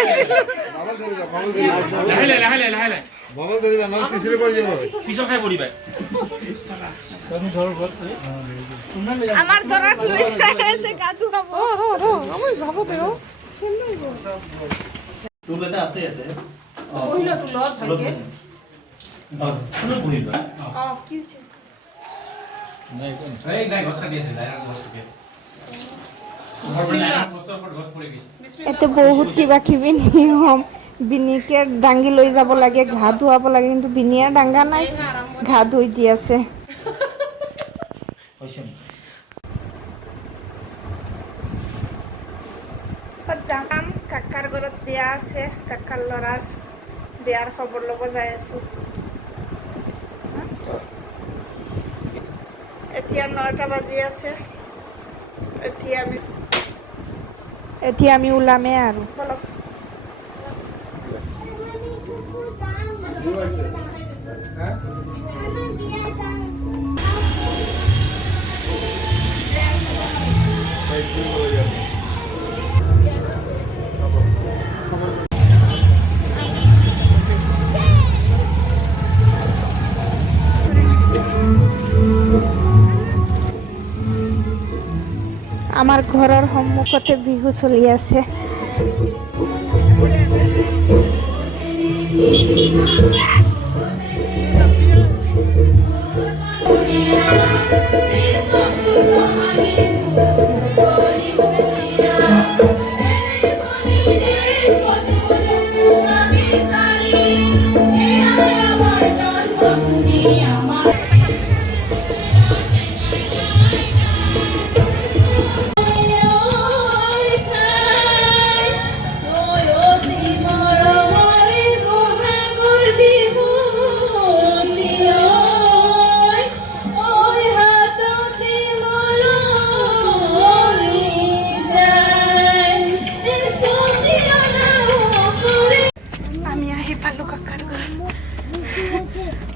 লৈছিলো বাবা ধরিবা না পিছলে পড়ে যাব পিছল খাই পড়িবা আমার দরা লইছে আছে কাদু খাবো আমার যাব দেও টুল এটা আছে ইয়াতে কইলো তুলত ভালকে শুনো বহিবা কি হইছে এই নাই গছ কাটি আছে ডাইরেক্ট গছ কাটি আছে ঘর বনাই গছৰ ওপৰত গছ পৰি গৈছে এতে বহুত কিবা কিবি নিয়ম বিনিকে ডাঙ্গি লৈ যাব লাগে ঘা ধুৱাব লাগে কিন্তু বিনিয়া ডাঙ্গা নাই ঘা ধুই দি আছে হৈছে যাম কাকাৰ ঘৰত বিয়া আছে কাকাৰ ল'ৰাৰ বিয়াৰ খবৰ ল'ব যাই আছো এতিয়া 9টা বাজি আছে এতিয়া আমি ওলামে আৰু বলক আমাৰ ঘৰৰ সন্মুখতে বিহু চলি আছে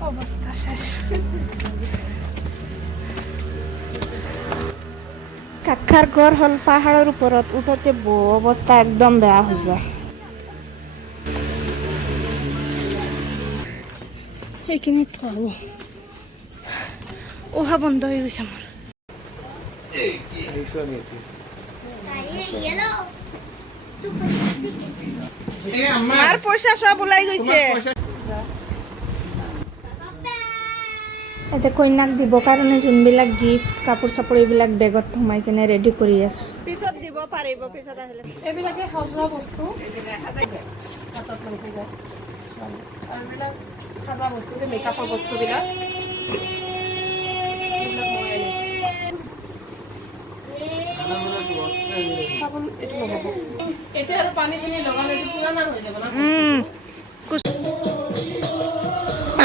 অবস্থা শেষ কাকাৰ ঘৰ হ'ল পাহাৰৰ ওপৰত উঠোতে অৱস্থা একদম বেয়া হৈ যায় সেইখিনিত থব অহা বন্ধ হৈ গৈছে মোৰ মাৰ পইচা সব ওলাই গৈছে এতে কইনাক দিব কাৰণে যোনবিলাক গিফ্ট কাপোৰ চাপোৰ এইবিলাক বেগত সোমাই কিনে ৰেডি কৰি আছো পিছত দিব পাৰিব পিছত আহিলে এইবিলাকে সজোৱা বস্তু হাতত লৈ যায় আৰু এইবিলাক সাজা বস্তু যে মেকআপৰ বস্তুবিলাক চাবোন এইটো লগাব এতিয়া আৰু পানী চানী লগালে এইটো পুৰাণা হৈ যাব না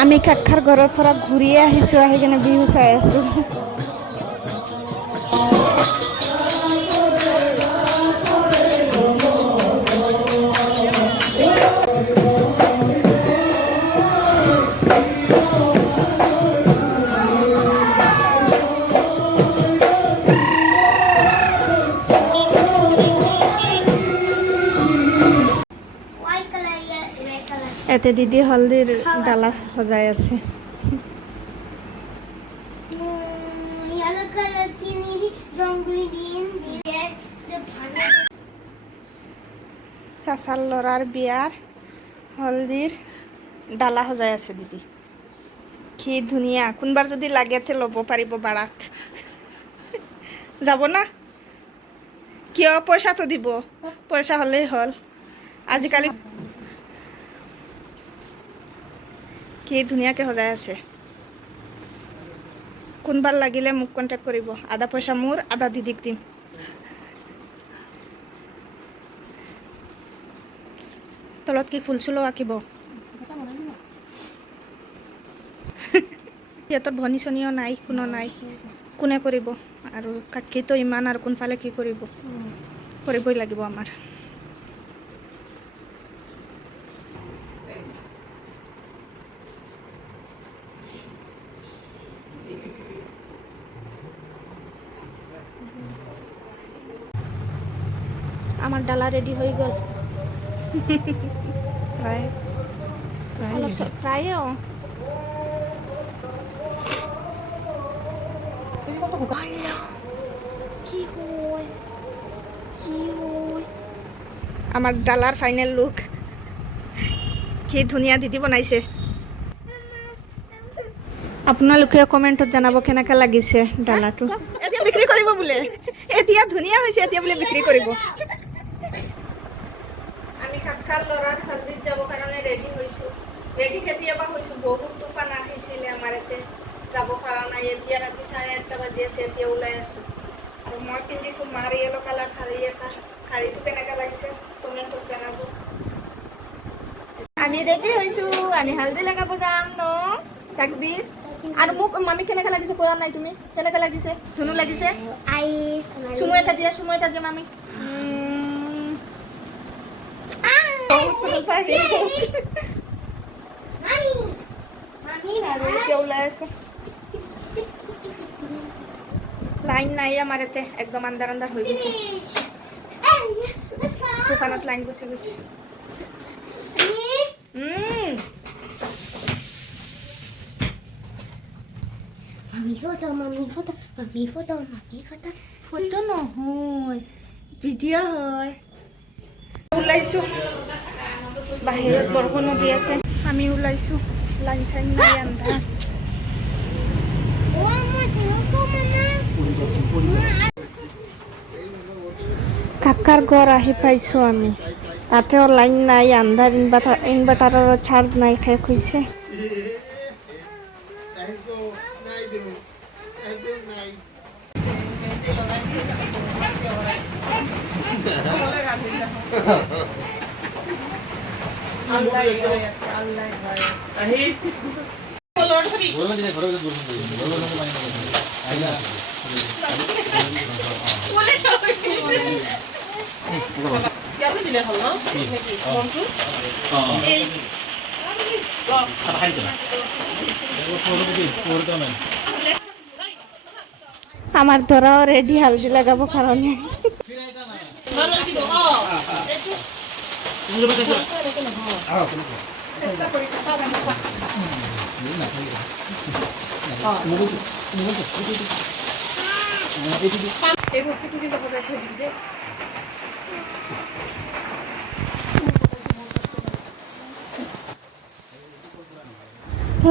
আমি কাকাৰ ঘৰৰ পৰা ঘূৰি আহিছো আহি কিনে বিহু চাই আছো এতে দিদি হলদিৰ ডালা সজাই আছে চাচাৰ ল'ৰাৰ বিয়াৰ হলদিৰ ডালা সজাই আছে দিদি কি ধুনীয়া কোনবাৰ যদি লাগে তে ল'ব পাৰিব বাৰাত যাব না কিয় পইচাটো দিব পইচা হ'লেই হ'ল আজিকালি কি ধুনীয়াকৈ সজাই আছে কোনবাৰ লাগিলে মোক কণ্টেক্ট কৰিব আধা পইচা মোৰ আধা দিদিক দিম তলত কি ফুল চুলো আঁকিব সিহঁতৰ ভনী চনীও নাই কোনো নাই কোনে কৰিব আৰু কাকিতো ইমান আৰু কোনফালে কি কৰিব কৰিবই লাগিব আমাৰ আমাৰ ডালা ৰেডি হয়ে গেল ফ্ৰাই অলপ ফ্ৰাই কি হয় আমার ডালার ফাইনাল লুক কি ধুনীয়া দিদি বনাইছে আপোনালোকে কমেণ্টত জনাব কেনেকৈ লাগিছে ডালাটো এতিয়া বিক্ৰী কৰিব বোলে এতিয়া ধুনীয়া হৈছে এতিয়া বোলে বিক্ৰী কৰিব আমি কাকাৰ ল'ৰাৰ হালদিত যাব কাৰণে ৰেডি হৈছোঁ ৰেডি কেতিয়াবা হৈছোঁ বহুত তুফান আহিছিলে আমাৰ ইয়াতে যাব পৰা নাই এতিয়া ৰাতি 8:30 বাজি আছে এতিয়া ওলাই আছোঁ আৰু মই পিন্ধিছোঁ মাৰ য়েলো কালাৰ শাড়ী এটা শাড়ীটো কেনেকৈ লাগিছে কমেণ্টত জনাব আমি ৰেডি হৈছোঁ আমি হালদি লগাব যাম ন তাকবীৰ আৰু মোক মামী কেনেকৈ লাগিছে কোৱা নাই তুমি কেনেকৈ লাগিছে ধুনু লাগিছে চুমু এটা দিয়া মামী বহুত ভাল পাই আৰু এতিয়া ওলাই আছোঁ লাইন নাই আমাৰ ইয়াতে একদম আন্ধাৰ হৈ গৈছে তুফানত লাইন গুচি গৈছে ফটো নহয় ভিডিঅ' হয় ওলাইছোঁ বাহিৰত বৰষুণো দি আছে আমি ওলাইছোঁ লাইন চাইন নাই আন্ধাৰ কাকাৰ ঘৰ আহি পাইছোঁ আমি তাতেও লাইন নাই আন্ধাৰ ইনভাৰ্টাৰৰ চাৰ্জ নাই শেষ হৈছে আমাৰ ধৰাও ৰেডি হালদি লাগাবো কাৰণে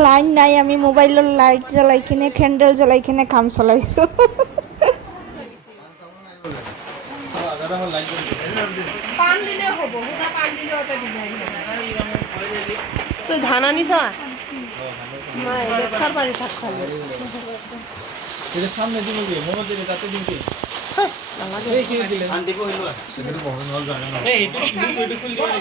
লাইন নাই আমি মোবাইলৰ লাইট জ্বলাই কিনে কেণ্ডেল জ্বলাই কিনে কাম চলাইছো তুই ধান আনিছ পাৰি থাক খালি সামনে দিব কি মোবাইল দিলে তাতে দিন কি এই কি দিলে আন দিব হইলো সেটা বহন হল জানা না এই এটা খুল দিবা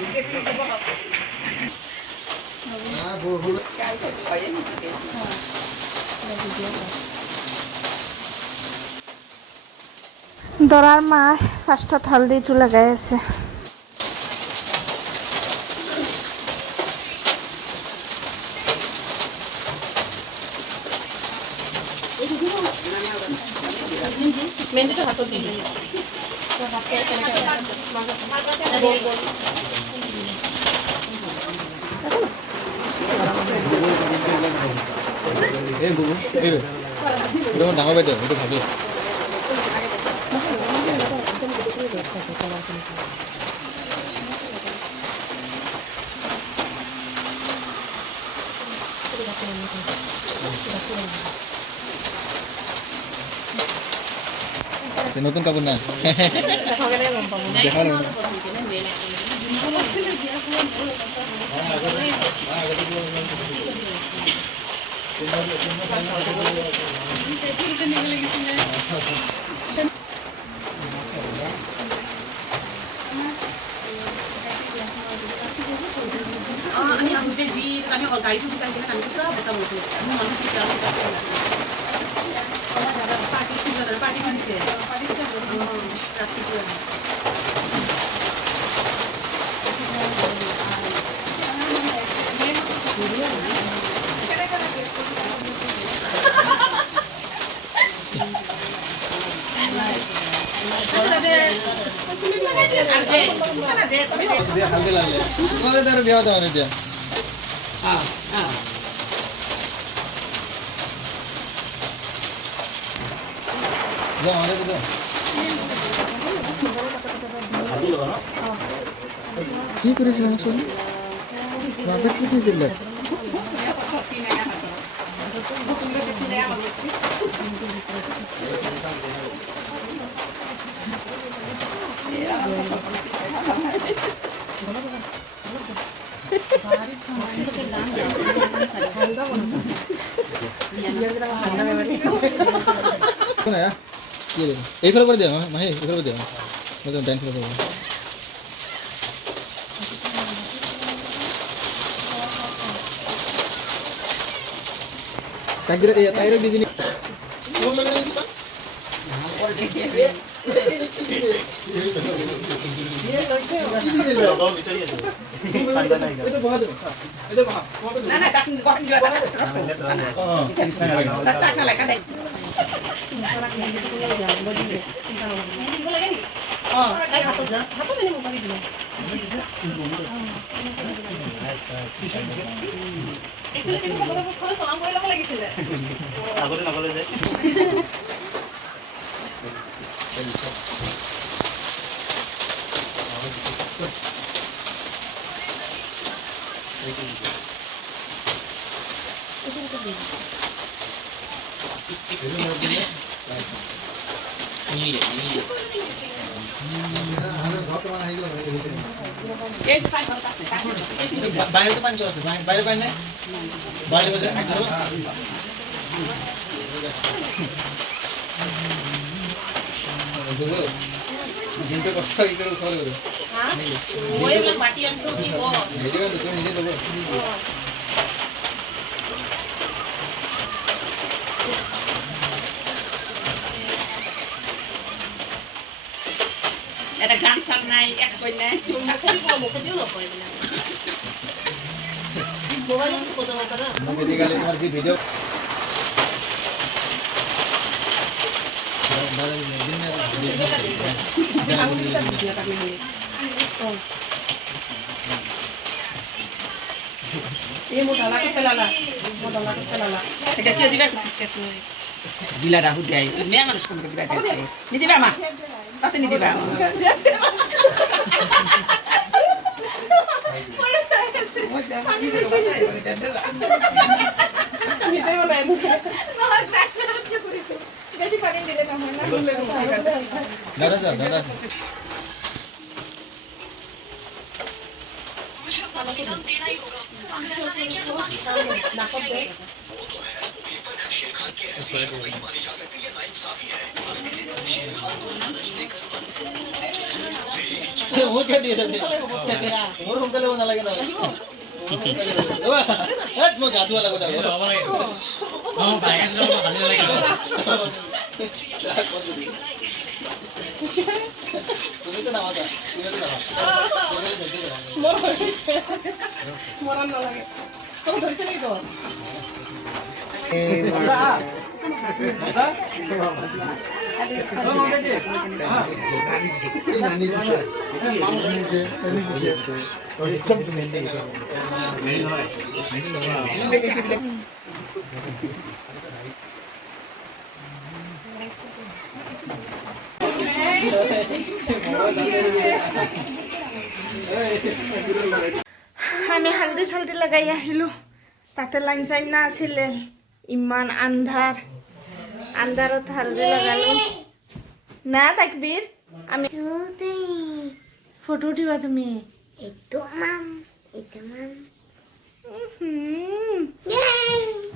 দৰাৰ মা ফাৰ্ষ্টত হালদিটো লগাই আছে মেহেন্দিটো হাতত দি দিবি এই বুবু এই রে এটা ডাঙৰ বাইদেউ সেইটো ভাবি নতুন কাপোৰ না দেখা নাই আমি আহোঁতে যি আমি গাড়ীটো গুচাই কিনে আমি পুৰা বতাহ বৈছোঁ পাৰ্টি কৰিছে ৰাতিপুৱা হালদি লাগলে তোমাদের তার বিয়া দাও না দিয়া যাও আমাদের দাও কি করেছিল শুনি বাবা কি দিয়েছিল শোনা কি রে এই ফেলে করে দিও মাহি এই ফেলে করে দিও মতন ব্যাংক ফেলে দেবো তাগিরে এই তাইরে দিদিনি বাইরে তো পাঁচ আছে বাইরে পাই না বাইরে বাজে জিনটা কষ্ট কি করে খাওয়া করে হ্যাঁ ওই মাটি আনছো কি গো ভিডিও তো নিজে দেবো এটা গান সাল নাই এক কই নাই মুখে দিও কই না মোবাইল তো কথা বলতা না মেরে গেলে তোমার কি ভিডিও ये मोटाला के पेलाला এটা কি দিবা কিছু কেতো দিলা রাহু দেই মে আমার কোন দিবা দেই নি দিবা মা তাতে নি দিবা দাদা দাদা দাদা वो क्या दिए थे और हमको ले बना लगे ना हट मो जादू वाला बता दो हां भाई ने खाने लगे তুমি তো নামাজা তুমি তো নামাজ মরণ না লাগে তো ধরছে নি তো আমি হালদি চালদি লগাই আহিলোঁ তাতে লাইন চাইন নাছিলে ইমান আন্ধাৰ আন্ধাৰত হালদি লগালোঁ না তাকবীৰ আমি ফটো উঠিবা তুমি Itu mam. Yay!